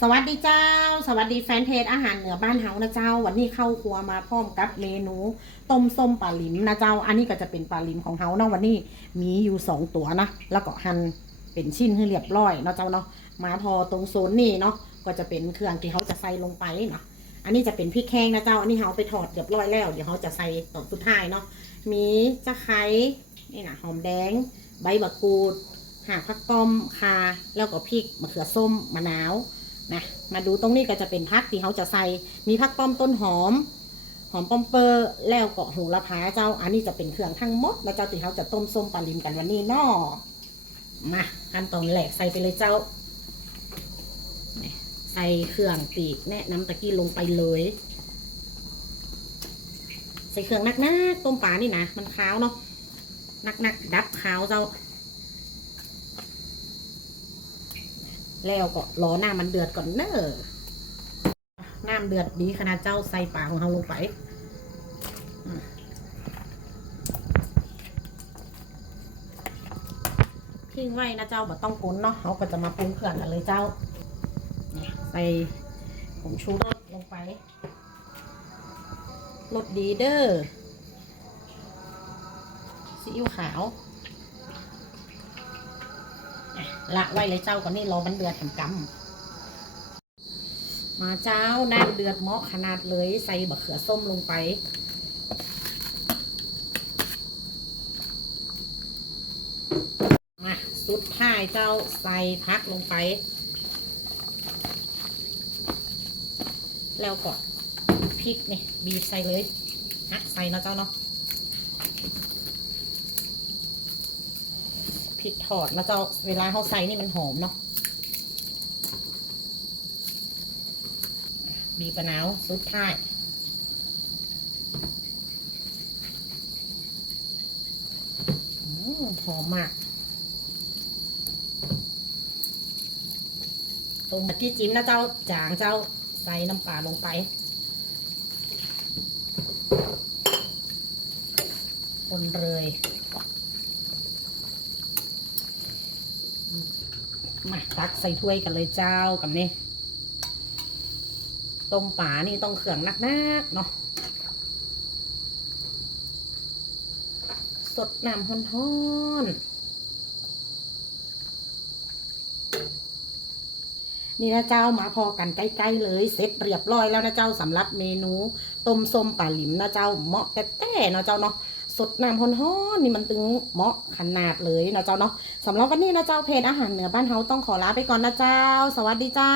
สวัสดีเจ้า สวัสดีแฟนเพจอาหารเหนือบ้านเฮานะเจ้า วันนี้เข้าครัวมาพร้อมกับเมนูต้มส้มปลาลิมนะเจ้า อันนี้ก็จะเป็นปลาลิมของเฮาเนาะวันนี้มีอยู่สองตัวนะแล้วก็หั่นเป็นชิ้นให้เรียบร้อยเนาะเจ้าเนาะมาพอตรงโซนนี่เนาะก็จะเป็นเครื่องที่เขาจะใส่ลงไปเนาะอันนี้จะเป็นพริกแห้งนะเจ้า อันนี้เฮาไปถอดเรียบร้อยแล้วเดี๋ยวเขาจะใส่ตอนสุดท้ายเนาะมีตะไคร้นี่นะหอมแดง ใบมะกรูดหากผักก้อมคาแล้วก็พริกมะเขือส้มมะนาว นะมาดูตรงนี้ก็จะเป็นพักที่เขาจะใส่มีพักป้อมต้นหอม หอมป้อมเปอร์แล้วก็โหระพาเจ้า อันนี้จะเป็นเครื่องทั้งหมดแล้วเจ้าที่เขาจะต้มส้มปลาลิมกันวันนี้นอมาขั้นตอนแรกใส่ไปเลยเจ้าใส่เครื่องตีกแนะน้ำตะกี้ลงไปเลย ใส่เครื่องนักๆต้มปลานี่นะมันขาวเนาะนักๆดับขาวเจ้า แล้วก็รอน้ำมันเดือดก่อนเนอะน้ำเดือดดีขนาดเจ้าใส่ปลาของเราลงไปทิ้งไว้นะเจ้าแบบต้องกุ้นเนาะเขาก็จะมาปรุงเครื่องกันเลยเจ้าใส่ผงชูรสลงไปรสดีเด้อซีอิ๊วขาว ละไว้เลยเจ้าก่อนนี่รอมันเดือดทำกำมาเจ้าน้ำเดือดเหมาะขนาดเลยใส่บะเขือส้มลงไปมาสุดท้ายเจ้าใส่พักลงไป แล้วก็พริกนี่บีบใส่เลยฮักใส่เนาะเจ้าเนาะ ริกทอดแล้วเจ้าเวลาเขาใส่นี่มันหอมเนาะบีบมะนาวสุดท้ายหอมมาก ตรงที่จิ้มนะเจ้าจางเจ้าใส่น้ำปลาลงไป คนเลย มาตักใส่ถ้วยกันเลยเจ้ากับนี่ต้มป่านี่ต้องเขื่องนักๆเนาะสดน้ำฮ้อนๆนี่นะเจ้ามาพอกันใกล้ๆเลยเสร็จเรียบร้อยแล้วนะเจ้าสำหรับเมนูต้มส้มป่าหลิมนะเจ้าเหมาะแต่แต่เนาะเจ้าเนาะ สดน้ำฮ้อนๆนี่มันตึงเหมาะขนาดเลยนะเจ้าเนาะสำหรับวันนี้นะเจ้าเพจอาหารเหนือบ้านเฮาต้องขอลาไปก่อนนะเจ้า สวัสดีเจ้า